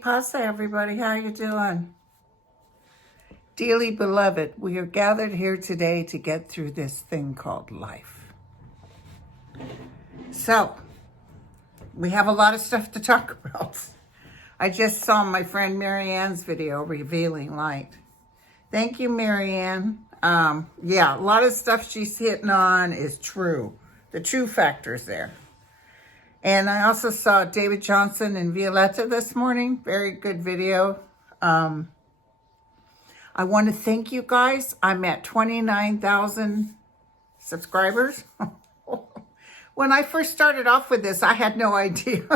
Pasta, everybody. How you doing? Dearly beloved, we are gathered here today to get through this thing called life. So, we have a lot of stuff to talk about. I just saw my friend Marianne's video, Revealing Light. Thank you, Marianne. Yeah, a lot of stuff she's hitting on is true. The true factors there. And I also saw David Johnson and Violetta this morning. Very good video. I want to thank you guys. I'm at 29,000 subscribers. When I first started off with this, I had no idea.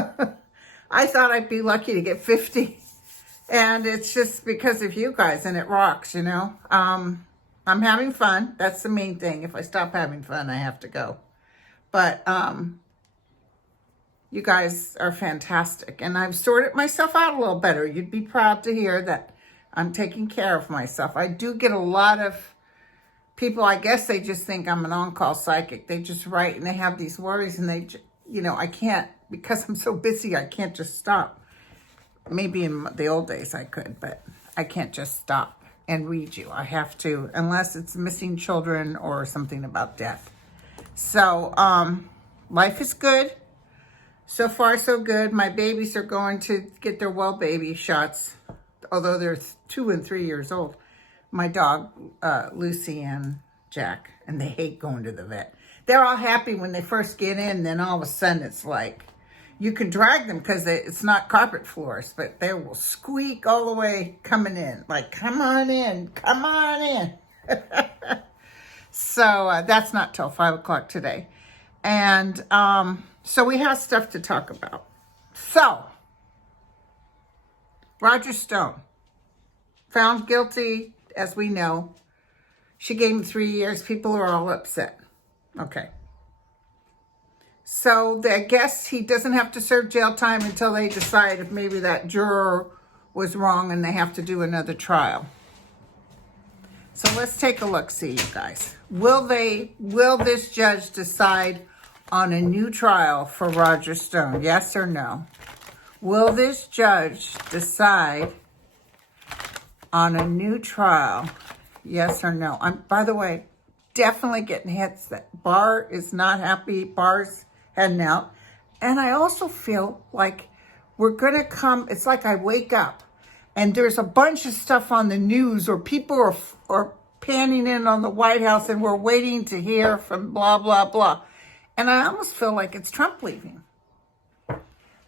I thought I'd be lucky to get 50. And it's just because of you guys, and it rocks, you know. I'm having fun. That's the main thing. If I stop having fun, I have to go. But you guys are fantastic. And I've sorted myself out a little better. You'd be proud to hear that I'm taking care of myself. I do get a lot of people, I guess they just think I'm an on-call psychic. They just write and they have these worries and they, you know, I can't, because I'm so busy, I can't just stop. Maybe in the old days I could, but I can't just stop and read you. I have to, unless it's missing children or something about death. So, life is good. So far, so good. My babies are going to get their well baby shots, although they're 2 and 3 years old. My dog, Lucy and Jack, and they hate going to the vet. They're all happy when they first get in, then all of a sudden it's like, you can drag them because it's not carpet floors, but they will squeak all the way coming in. Like, come on in, come on in. So that's not till 5 o'clock today. And so we have stuff to talk about. So, Roger Stone, found guilty, as we know. She gave him 3 years. People are all upset. Okay. So I guess he doesn't have to serve jail time until they decide if maybe that juror was wrong and they have to do another trial. So let's take a look, see you guys. Will this judge decide on a new trial for Roger Stone? Yes or no? Will this judge decide on a new trial? Yes or no? I'm, by the way, definitely getting hits that Barr is not happy. Barr's heading out. And I also feel like we're going to come, it's like I wake up and there's a bunch of stuff on the news or people are panning in on the White House and we're waiting to hear from blah, blah, blah. And I almost feel like it's Trump leaving.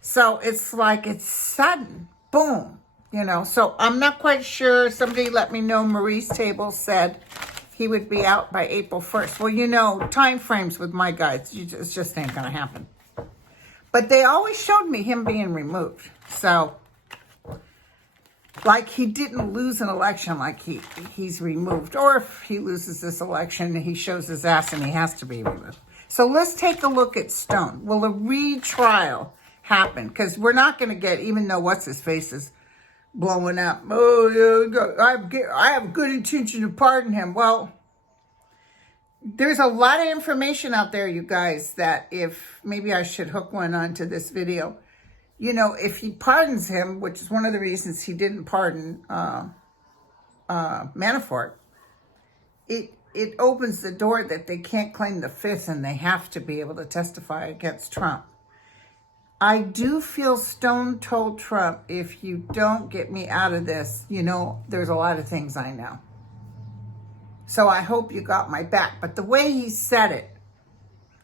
So it's like it's sudden, boom, you know. So I'm not quite sure. Somebody let me know Maurice Table said he would be out by April 1st. Well, you know, time frames with my guys, it just ain't going to happen. But they always showed me him being removed. So, like he didn't lose an election, like he's removed. Or if he loses this election, he shows his ass and he has to be removed. So let's take a look at Stone. Will a retrial happen? Because we're not going to get, even though what's-his-face is blowing up, oh, yeah, I have good intention to pardon him. Well, there's a lot of information out there, you guys, that if, maybe I should hook one onto this video. You know, if he pardons him, which is one of the reasons he didn't pardon Manafort, it opens the door that they can't claim the fifth and they have to be able to testify against Trump. I do feel Stone told Trump, if you don't get me out of this, you know, there's a lot of things I know. So I hope you got my back. But the way he said it,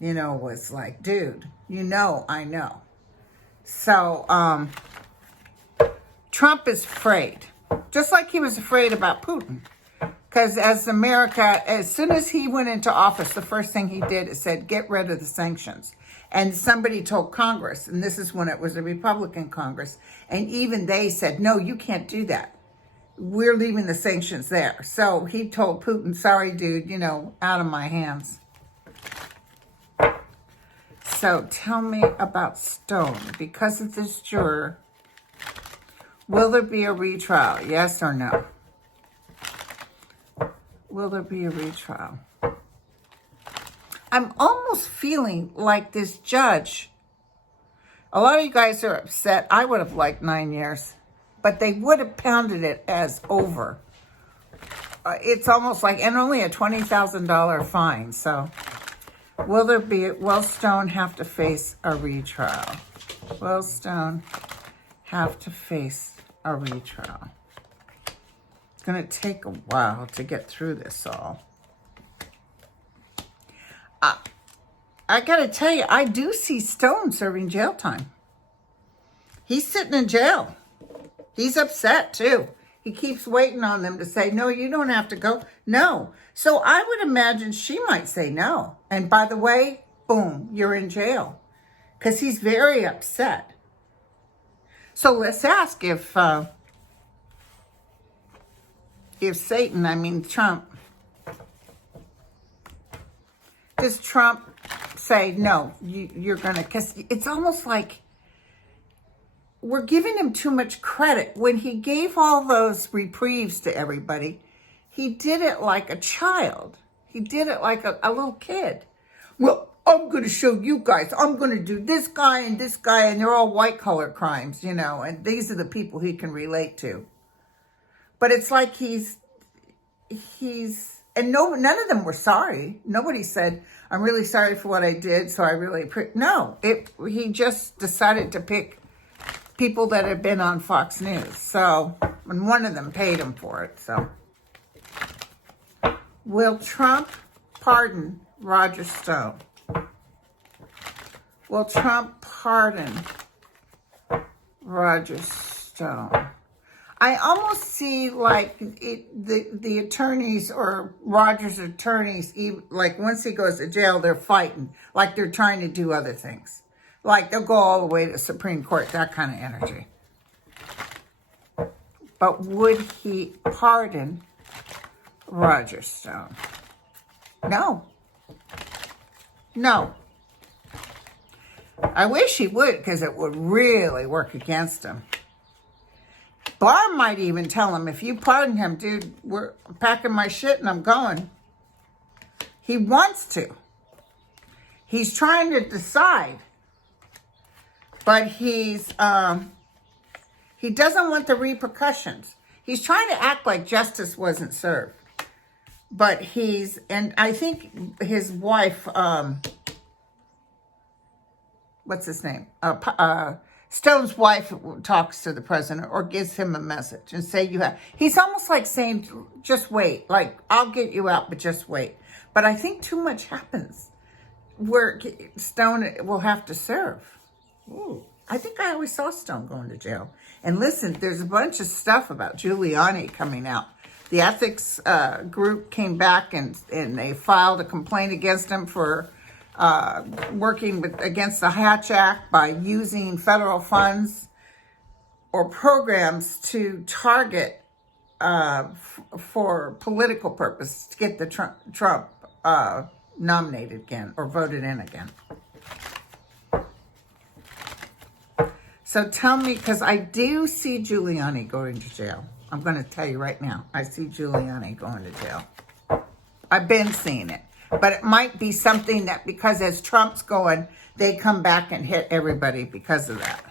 you know, was like, dude, you know, I know. So Trump is afraid, just like he was afraid about Putin. Because as America, as soon as he went into office, the first thing he did is said, get rid of the sanctions. And somebody told Congress, and this is when it was a Republican Congress, and even they said, no, you can't do that. We're leaving the sanctions there. So he told Putin, sorry, dude, you know, out of my hands. So tell me about Stone. Because of this juror, will there be a retrial? Yes or no? Will there be a retrial? I'm almost feeling like this judge, a lot of you guys are upset. I would have liked 9 years, but they would have pounded it as over. It's almost like, and only a $20,000 fine. So will Stone have to face a retrial? Will Stone have to face a retrial? It's going to take a while to get through this all. I got to tell you, I do see Stone serving jail time. He's sitting in jail. He's upset too. He keeps waiting on them to say, no, you don't have to go. No. So I would imagine she might say no. And by the way, boom, you're in jail. Because he's very upset. So let's ask if Trump, does Trump say, no, you're going to, because it's almost like we're giving him too much credit. When he gave all those reprieves to everybody, he did it like a child. He did it like a little kid. Well, I'm going to show you guys. I'm going to do this guy, and they're all white-collar crimes, you know, and these are the people he can relate to. But it's like and none of them were sorry. Nobody said, I'm really sorry for what I did, so I really, no. He just decided to pick people that had been on Fox News. So, and one of them paid him for it, so. Will Trump pardon Roger Stone? Will Trump pardon Roger Stone? I almost see like the attorneys or Roger's attorneys, like once he goes to jail, they're fighting. Like they're trying to do other things. Like they'll go all the way to the Supreme Court, that kind of energy. But would he pardon Roger Stone? No. No. I wish he would, because it would really work against him. Barr might even tell him, if you pardon him, dude, we're packing my shit and I'm going. He wants to. He's trying to decide. But he doesn't want the repercussions. He's trying to act like justice wasn't served. But and I think his wife, what's his name? Stone's wife talks to the president or gives him a message and he's almost like saying, just wait, like, I'll get you out, but just wait. But I think too much happens where Stone will have to serve. Ooh. I think I always saw Stone going to jail. And listen, there's a bunch of stuff about Giuliani coming out. The ethics group came back and they filed a complaint against him for working against the Hatch Act by using federal funds or programs to target for political purposes to get the Trump nominated again or voted in again. So tell me, because I do see Giuliani going to jail. I'm going to tell you right now, I see Giuliani going to jail. I've been seeing it. But it might be something that, because as Trump's going, they come back and hit everybody because of that.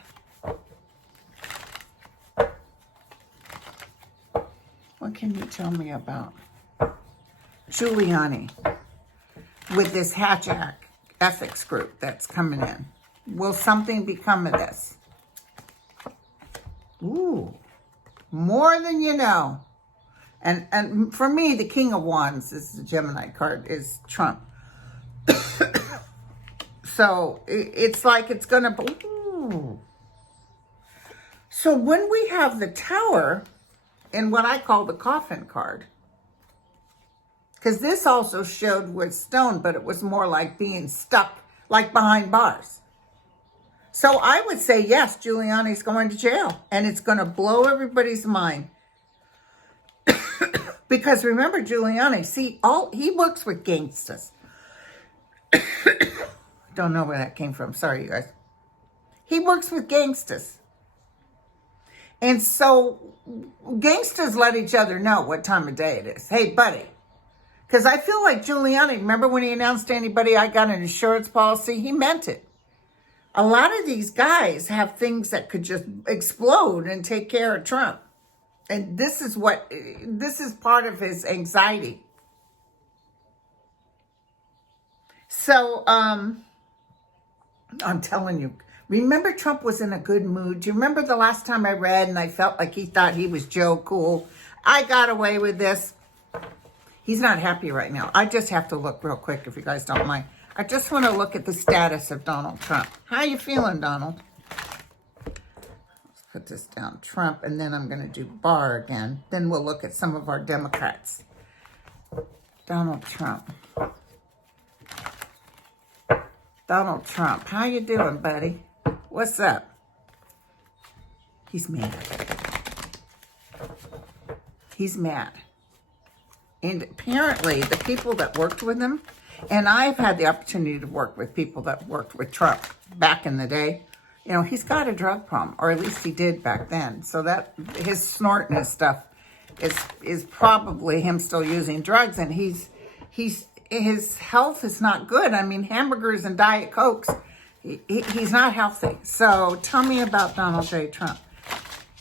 Well, can you tell me about Giuliani with this Hatch Act ethics group that's coming in? Will something become of this? Ooh, more than you know. And for me, the King of Wands is the Gemini card, is Trump. So it's like it's going to... Ooh. So when we have the Tower in what I call the coffin card, because this also showed with stone, but it was more like being stuck, like behind bars. So I would say, yes, Giuliani's going to jail, and it's going to blow everybody's mind. Because remember, Giuliani, see, he works with gangsters. Don't know where that came from. Sorry, you guys. He works with gangsters. And so gangsters let each other know what time of day it is. Hey, buddy. Because I feel like Giuliani, remember when he announced to anybody, I got an insurance policy? He meant it. A lot of these guys have things that could just explode and take care of Trump. And this is part of his anxiety. So, I'm telling you, remember Trump was in a good mood. Do you remember the last time I read and I felt like he thought he was Joe Cool? I got away with this. He's not happy right now. I just have to look real quick if you guys don't mind. I just want to look at the status of Donald Trump. How you feeling, Donald? Let's put this down, Trump, and then I'm going to do Barr again. Then we'll look at some of our Democrats. Donald Trump. Donald Trump, how you doing, buddy? What's up? He's mad. He's mad. And apparently the people that worked with him, and I've had the opportunity to work with people that worked with Trump back in the day. You know, he's got a drug problem, or at least he did back then. So that his snorting and stuff is probably him still using drugs, and his health is not good. I mean, hamburgers and Diet Cokes, he's not healthy. So tell me about Donald J. Trump.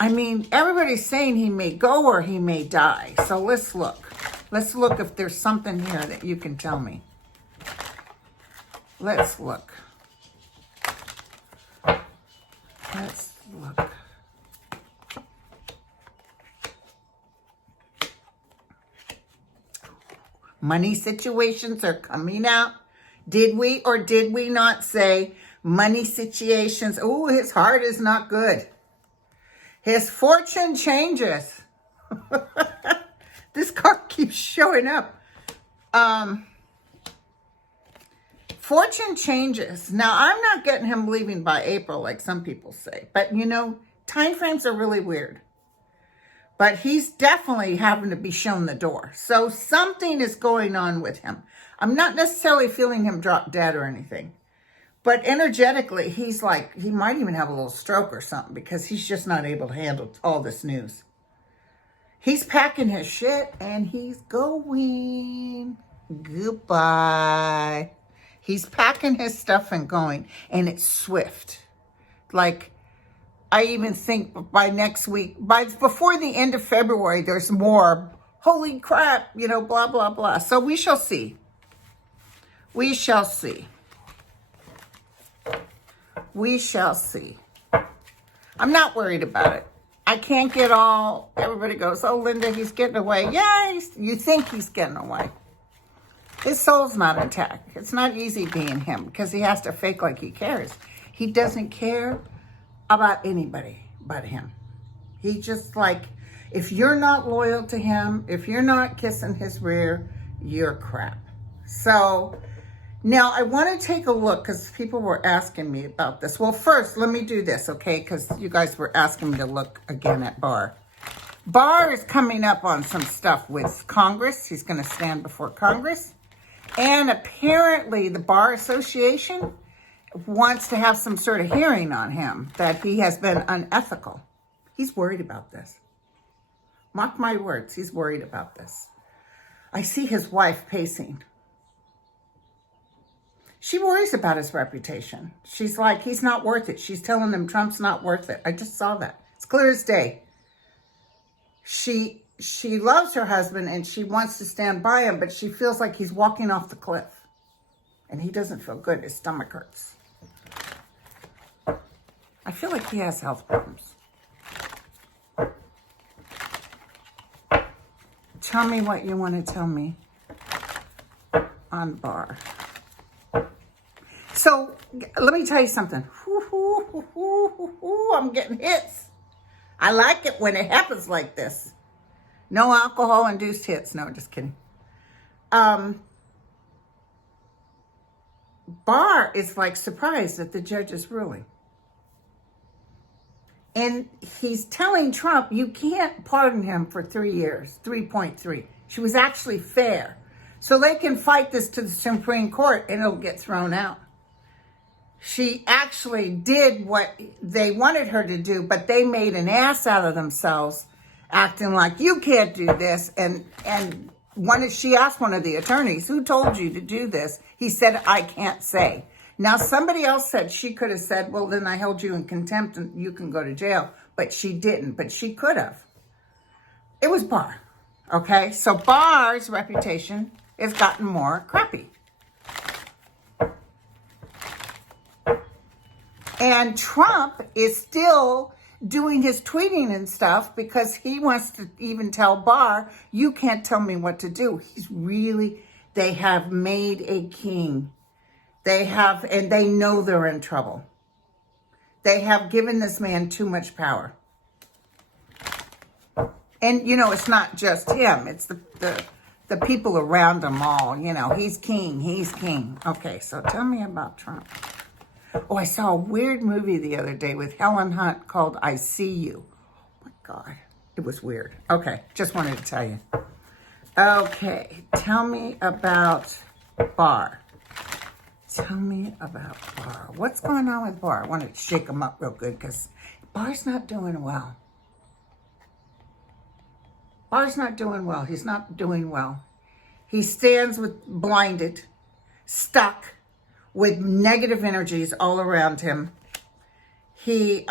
I mean, everybody's saying he may go or he may die. So let's look. Let's look if there's something here that you can tell me. Let's look. Let's look. Money situations are coming out. Did we or did we not say money situations? Oh, his heart is not good. His fortune changes. This card keeps showing up. Fortune changes. Now, I'm not getting him leaving by April like some people say. But, you know, time frames are really weird. But he's definitely having to be shown the door. So something is going on with him. I'm not necessarily feeling him drop dead or anything. But energetically, he's like, he might even have a little stroke or something because he's just not able to handle all this news. He's packing his shit and he's going. Goodbye. He's packing his stuff and going. And it's swift. Like, I even think by next week, before the end of February, there's more. Holy crap, you know, blah, blah, blah. So we shall see. We shall see. We shall see. I'm not worried about it. I can't get all, everybody goes, oh, Linda, he's getting away. Yeah, you think he's getting away. His soul's not intact. It's not easy being him because he has to fake like he cares. He doesn't care about anybody but him. He just like, if you're not loyal to him, if you're not kissing his rear, you're crap. So now I want to take a look because people were asking me about this. Well, first, let me do this, okay? Because you guys were asking me to look again at Barr. Barr is coming up on some stuff with Congress. He's going to stand before Congress. And apparently the Bar Association wants to have some sort of hearing on him that he has been unethical. He's worried about this. Mark my words, he's worried about this. I see his wife pacing. She worries about his reputation. She's like, he's not worth it. She's telling him Trump's not worth it. I just saw that. It's clear as day. She she loves her husband and she wants to stand by him, but she feels like he's walking off the cliff. And he doesn't feel good. His stomach hurts. I feel like he has health problems. Tell me what you want to tell me on Barr. So, let me tell you something. I'm getting hits. I like it when it happens like this. No alcohol-induced hits. No, just kidding. Barr is like surprised at the judge's ruling. And he's telling Trump, you can't pardon him for 3 years, 3.3. She was actually fair. So they can fight this to the Supreme Court and it'll get thrown out. She actually did what they wanted her to do, but they made an ass out of themselves, acting like you can't do this. And she asked one of the attorneys, who told you to do this? He said, I can't say. Now, somebody else said she could have said, well, then I held you in contempt and you can go to jail. But she didn't, but she could have. It was Barr, okay? So Barr's reputation has gotten more crappy. And Trump is still doing his tweeting and stuff because he wants to even tell Barr, you can't tell me what to do. They have made a king. And they know they're in trouble. They have given this man too much power. And, it's not just him. It's the people around him all. He's king. Okay, so tell me about Trump. Oh, I saw a weird movie the other day with Helen Hunt called I See You. Oh, my God. It was weird. Okay, just wanted to tell you. Okay, tell me about Barr. Tell me about Barr. What's going on with Barr? I want to shake him up real good because Barr's not doing well. Barr's not doing well. He's not doing well. He stands with blinded, stuck, with negative energies all around him. He, he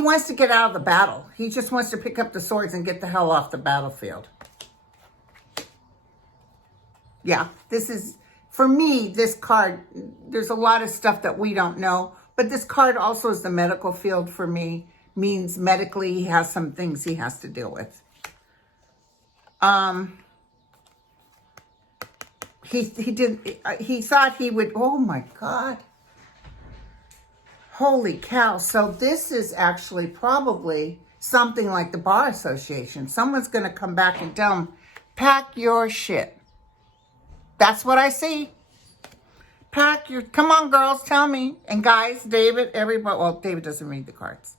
wants to get out of the battle. He just wants to pick up the swords and get the hell off the battlefield. Yeah, for me, this card, there's a lot of stuff that we don't know, but this card also is the medical field for me, means medically he has some things he has to deal with. He thought he would, oh my God. Holy cow. So this is actually probably something like the Bar Association. Someone's going to come back and tell him, pack your shit. That's what I see. Come on, girls, tell me. And guys, David, everybody, well, David doesn't read the cards.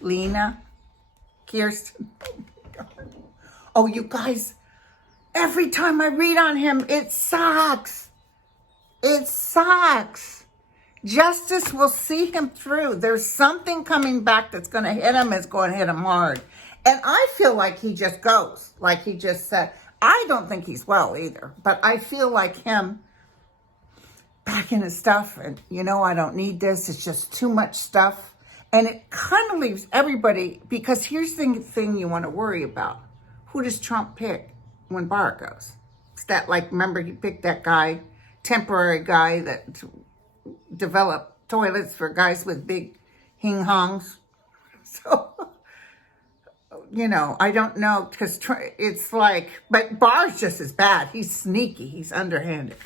Lena, Kirsten. Oh, you guys, every time I read on him, it sucks. It sucks. Justice will see him through. There's something coming back that's going to hit him. It's going to hit him hard. And I feel like he just goes, like he just said. I don't think he's well either, but I feel like him packing his stuff and, I don't need this. It's just too much stuff. And it kind of leaves everybody, because here's the thing you want to worry about. Who does Trump pick when Barr goes? It's that, remember he picked that guy, temporary guy that developed toilets for guys with big hing-hongs. So, I don't know, because it's but Barr's just as bad. He's sneaky. He's underhanded.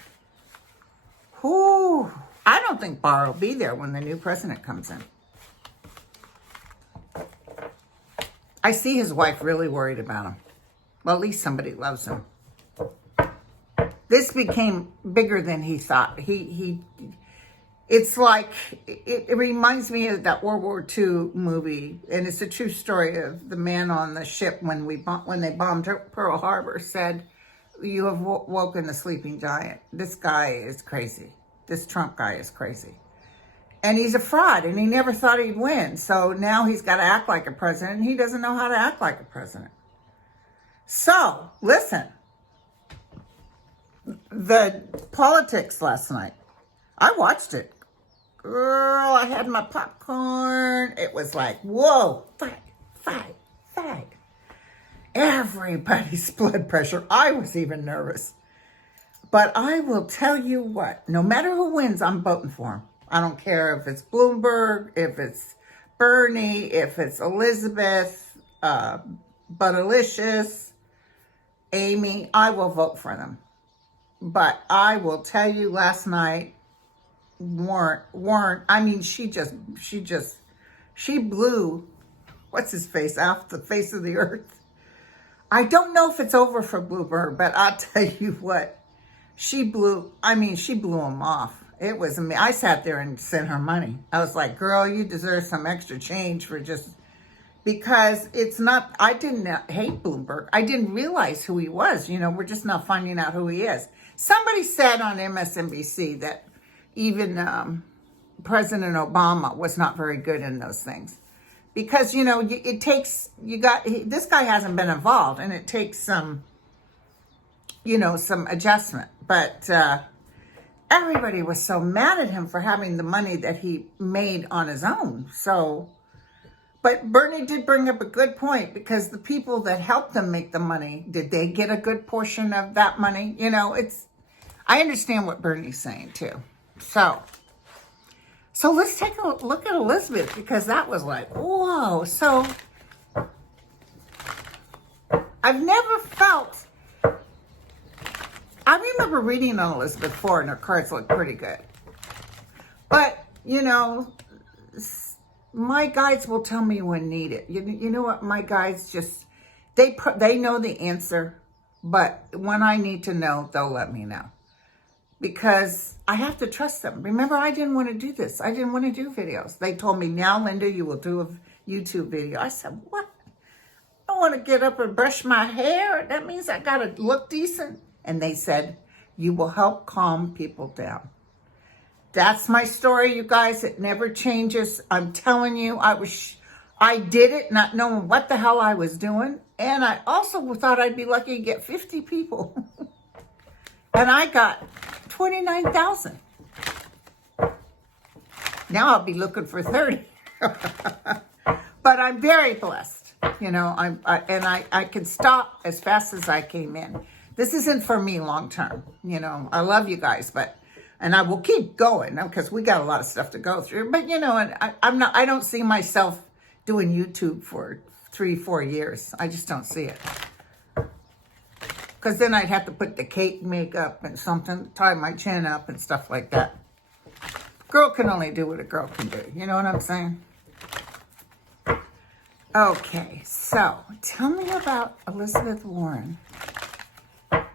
Whew. I don't think Barr will be there when the new president comes in. I see his wife really worried about him. Well, at least somebody loves him. This became bigger than he thought. It's it reminds me of that World War II movie, and it's a true story of the man on the ship when they bombed Pearl Harbor said, you have woken the sleeping giant. This guy is crazy. This Trump guy is crazy. And he's a fraud, and he never thought he'd win. So now he's got to act like a president, and he doesn't know how to act like a president. So, listen. The politics last night. I watched it. Girl, I had my popcorn. It was like, whoa, fight, fight. Everybody's blood pressure. I was even nervous. But I will tell you what, no matter who wins, I'm voting for him. I don't care if it's Bloomberg, if it's Bernie, if it's Elizabeth, Buttalicious, Amy, I will vote for them. But I will tell you last night, Warren, I mean, she blew, what's his face, off the face of the earth. I don't know if it's over for Bloomberg, but I'll tell you what, she blew him off. It was me. I sat there and sent her money. I was like, girl, you deserve some extra change for just, because it's not, I didn't hate Bloomberg. I didn't realize who he was. You know, we're just not finding out who he is. Somebody said on MSNBC that even President Obama was not very good in those things. Because, you know, this guy hasn't been involved, and it takes some, you know, some adjustment. But everybody was so mad at him for having the money that he made on his own. So, but Bernie did bring up a good point, because the people that helped them make the money, did they get a good portion of that money? You know, I understand what Bernie's saying too. So let's take a look at Elizabeth, because that was like, whoa. So I've never felt, I remember reading on Elizabeth before, and her cards looked pretty good. But, you know, my guides will tell me when needed. You know what? My guides just, they know the answer, but when I need to know, they'll let me know. Because I have to trust them. Remember, I didn't want to do this. I didn't want to do videos. They told me, now, Linda, you will do a YouTube video. I said, what? I want to get up and brush my hair. That means I got to look decent. And they said, you will help calm people down. That's my story, you guys. It never changes. I'm telling you, I did it not knowing what the hell I was doing. And I also thought I'd be lucky to get 50 people. And I got 29,000. Now I'll be looking for 30. But I'm very blessed. You know, I can stop as fast as I came in. This isn't for me long term. You know, I love you guys, and I will keep going, because we got a lot of stuff to go through. But, you know, and I don't see myself doing YouTube for 3-4 years. I just don't see it. Because then I'd have to put the cake makeup and something, tie my chin up and stuff like that. Girl can only do what a girl can do. You know what I'm saying? Okay, so tell me about Elizabeth Warren.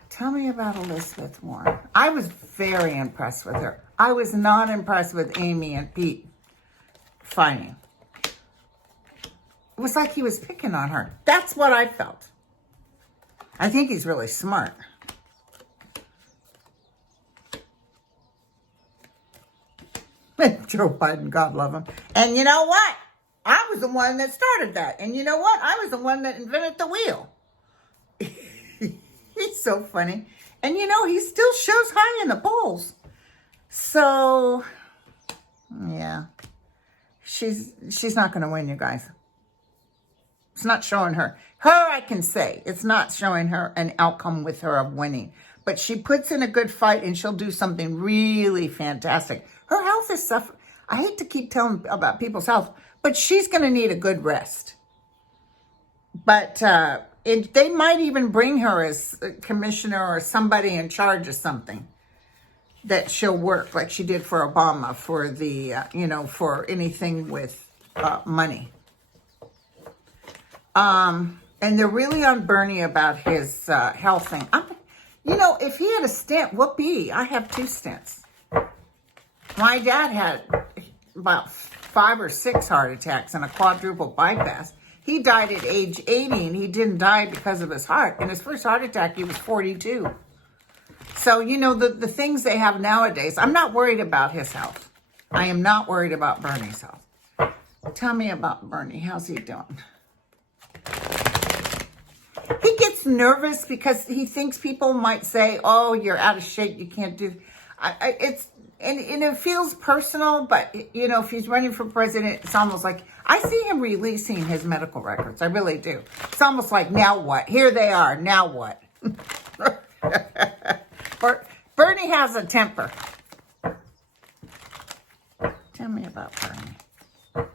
Tell me about Elizabeth Warren. I was very impressed with her. I was not impressed with Amy and Pete fighting. It was like he was picking on her. That's what I felt. I think he's really smart. Joe Biden, God love him. And you know what? I was the one that started that. And you know what? I was the one that invented the wheel. He's so funny. And you know, he still shows high in the polls. So, yeah. She's not going to win, you guys. It's not showing her. I can say. It's not showing her an outcome with her of winning. But she puts in a good fight, and she'll do something really fantastic. Her health is suffering. I hate to keep telling about people's health, but she's going to need a good rest. But they might even bring her as a commissioner or somebody in charge of something that she'll work, like she did for Obama, for the, for anything with money. And they're really on Bernie about his health thing. If he had a stent, whoopee, I have 2 stents. My dad had about 5 or 6 heart attacks and a quadruple bypass. He died at age 80, and he didn't die because of his heart. In his first heart attack, he was 42. So, the things they have nowadays, I'm not worried about his health. I am not worried about Bernie's health. Tell me about Bernie. How's he doing? He gets nervous because he thinks people might say, oh, you're out of shape. You can't do... and it feels personal, but, you know, if he's running for president, it's almost like, I see him releasing his medical records. I really do. It's almost like, now what? Here they are. Now what? Bernie has a temper. Tell me about Bernie.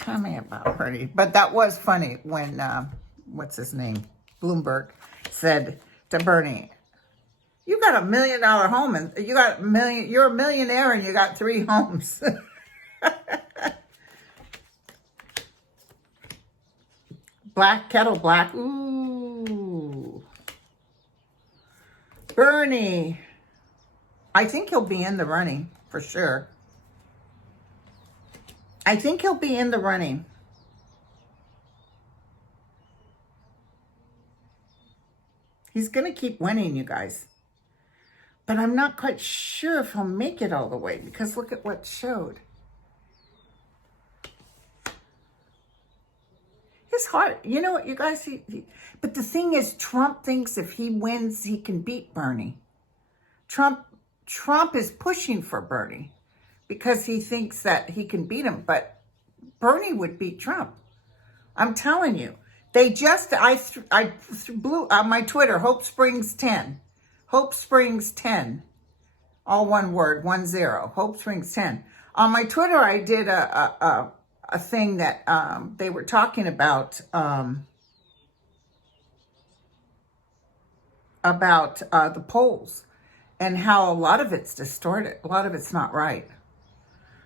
Tell me about Bernie. But that was funny when, what's his name? Bloomberg said to Bernie, you got $1 million home and you're a millionaire and you got 3 homes. Black, kettle black. Ooh. Bernie. I think he'll be in the running for sure. I think he'll be in the running. He's going to keep winning, you guys. But I'm not quite sure if he'll make it all the way because look at what showed. His heart, you know what, you guys, but the thing is, Trump thinks if he wins, he can beat Bernie. Trump is pushing for Bernie because he thinks that he can beat him, but Bernie would beat Trump. I'm telling you. They just, I blew on my Twitter, Hope Springs 10. Hope Springs 10. All one word, 10. Hope Springs 10. On my Twitter, I did a thing that they were talking about the polls and how a lot of it's distorted. A lot of it's not right.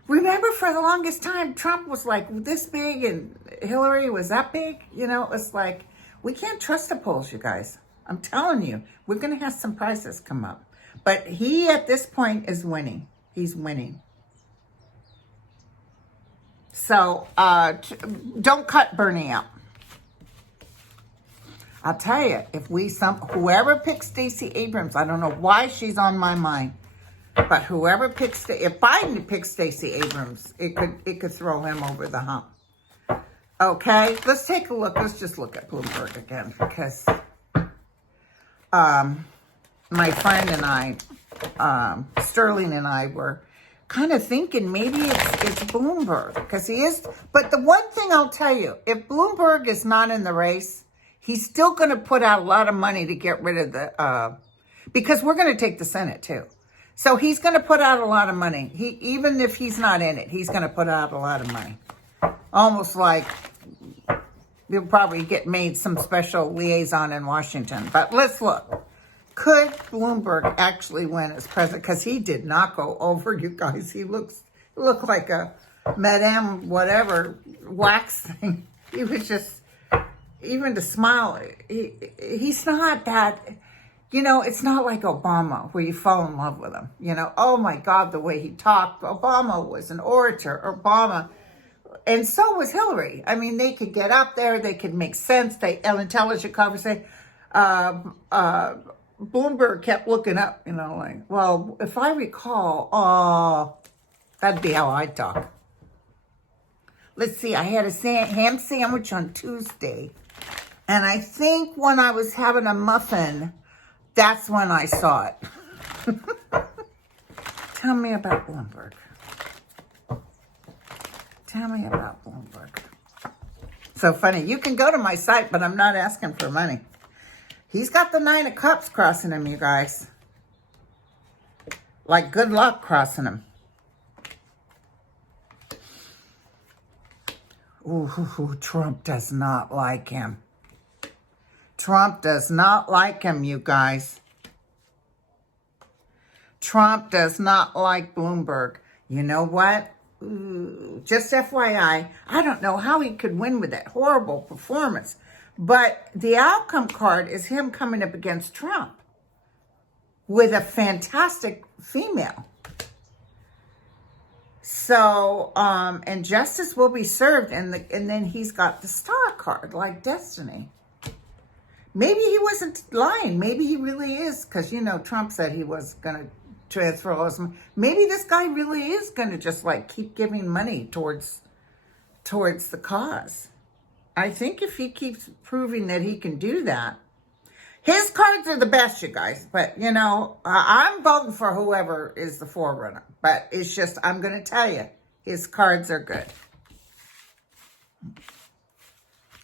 Remember, for the longest time, Trump was like this big and Hillary was that big. You know, it's like, we can't trust the polls, you guys. I'm telling you, we're going to have some prices come up. But he, at this point, is winning. He's winning. So, don't cut Bernie out. I'll tell you, if whoever picks Stacey Abrams, I don't know why she's on my mind. But whoever picks, if Biden picks Stacey Abrams, it could throw him over the hump. Okay, let's take a look. Let's just look at Bloomberg again because my friend and I, Sterling and I, were kind of thinking maybe it's Bloomberg because he is. But the one thing I'll tell you, if Bloomberg is not in the race, he's still going to put out a lot of money to get rid of the because we're going to take the Senate too. So he's going to put out a lot of money. Even if he's not in it, he's going to put out a lot of money. Almost like he'll probably get made some special liaison in Washington. But let's look. Could Bloomberg actually win as president? Because he did not go over, you guys. He looked like a Madame whatever wax thing. He was just, even to smile, he's not that. You know, it's not like Obama where you fall in love with him. You know, oh my God, the way he talked. Obama was an orator. Obama, and so was Hillary. I mean, they could get up there. They could make sense. They an intelligent conversation. Bloomberg kept looking up, you know, like, well, if I recall, that'd be how I'd talk. Let's see, I had a ham sandwich on Tuesday. And I think when I was having a muffin, that's when I saw it. Tell me about Bloomberg. Tell me about Bloomberg. So funny. You can go to my site, but I'm not asking for money. He's got the 9 of Cups crossing him, you guys. Like, good luck crossing him. Ooh, Trump does not like him. Trump does not like him, you guys. Trump does not like Bloomberg. You know what? Ooh, just FYI, I don't know how he could win with that horrible performance. But the outcome card is him coming up against Trump with a fantastic female. So, and justice will be served, and then he's got the star card, like destiny. Maybe he wasn't lying. Maybe he really is, because, you know, Trump said he was going to transfer all his money. Maybe this guy really is going to just, like, keep giving money towards the cause. I think if he keeps proving that he can do that, His cards are the best, you guys. But, you know, I'm voting for whoever is the forerunner. But it's just, I'm going to tell you, his cards are good.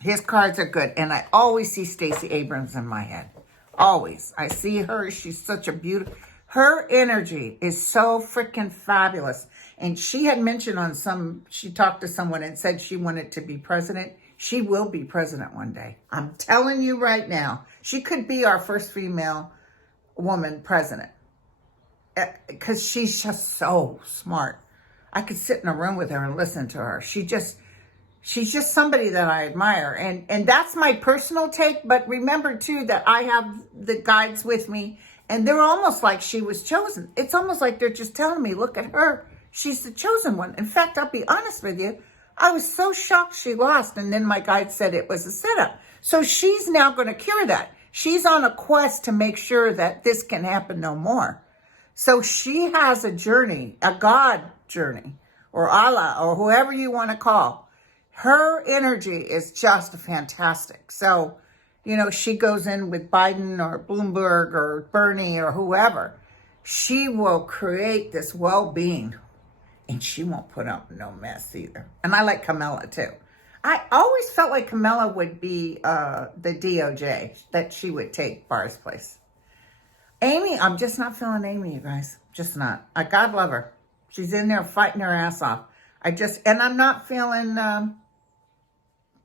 His cards are good. And I always see Stacey Abrams in my head. Always. I see her. She's such a beautiful... Her energy is so freaking fabulous. And she had mentioned on she talked to someone and said she wanted to be president. She will be president one day. I'm telling you right now. She could be our first female woman president. Because she's just so smart. I could sit in a room with her and listen to her. She's just somebody that I admire. And that's my personal take. But remember, too, that I have the guides with me. And they're almost like she was chosen. It's almost like they're just telling me, look at her. She's the chosen one. In fact, I'll be honest with you. I was so shocked she lost. And then my guide said it was a setup. So she's now going to cure that. She's on a quest to make sure that this can happen no more. So she has a journey, a God journey, or Allah, or whoever you want to call. Her energy is just fantastic. So, you know, she goes in with Biden or Bloomberg or Bernie or whoever. She will create this well-being. And she won't put up no mess either. And I like Kamala too. I always felt like Kamala would be the DOJ, that she would take Barr's place. Amy, I'm just not feeling Amy, you guys. Just not. God love her. She's in there fighting her ass off. And I'm not feeling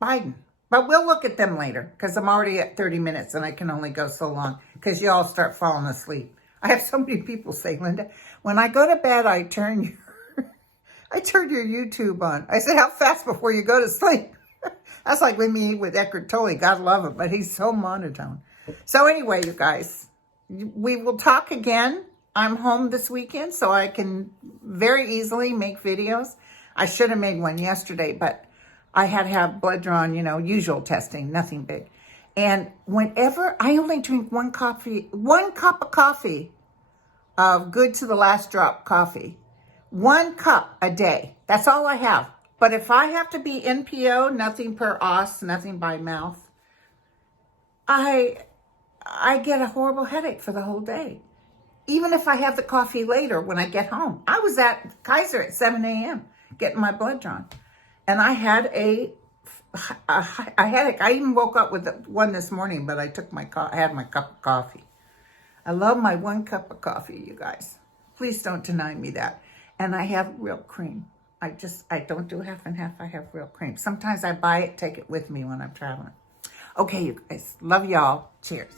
Biden. But we'll look at them later because I'm already at 30 minutes and I can only go so long because you all start falling asleep. I have so many people say, Linda, when I go to bed, I turn your YouTube on. I said, how fast before you go to sleep? That's like with me with Eckhart Tolle. God love him, but he's so monotone. So anyway, you guys, we will talk again. I'm home this weekend, so I can very easily make videos. I should have made one yesterday, but I had to have blood drawn, you know, usual testing, nothing big. And whenever, I only drink one cup of coffee, of good to the last drop coffee. 1 cup a day. That's all I have. But if I have to be NPO, nothing per os, nothing by mouth, I get a horrible headache for the whole day. Even if I have the coffee later when I get home. I was at Kaiser at 7 a.m. getting my blood drawn. And I had a headache. I even woke up with one this morning, but I had my cup of coffee. I love my 1 cup of coffee, you guys. Please don't deny me that. And I have real cream. I don't do half and half. I have real cream. Sometimes I buy it, take it with me when I'm traveling. Okay, you guys. Love y'all. Cheers.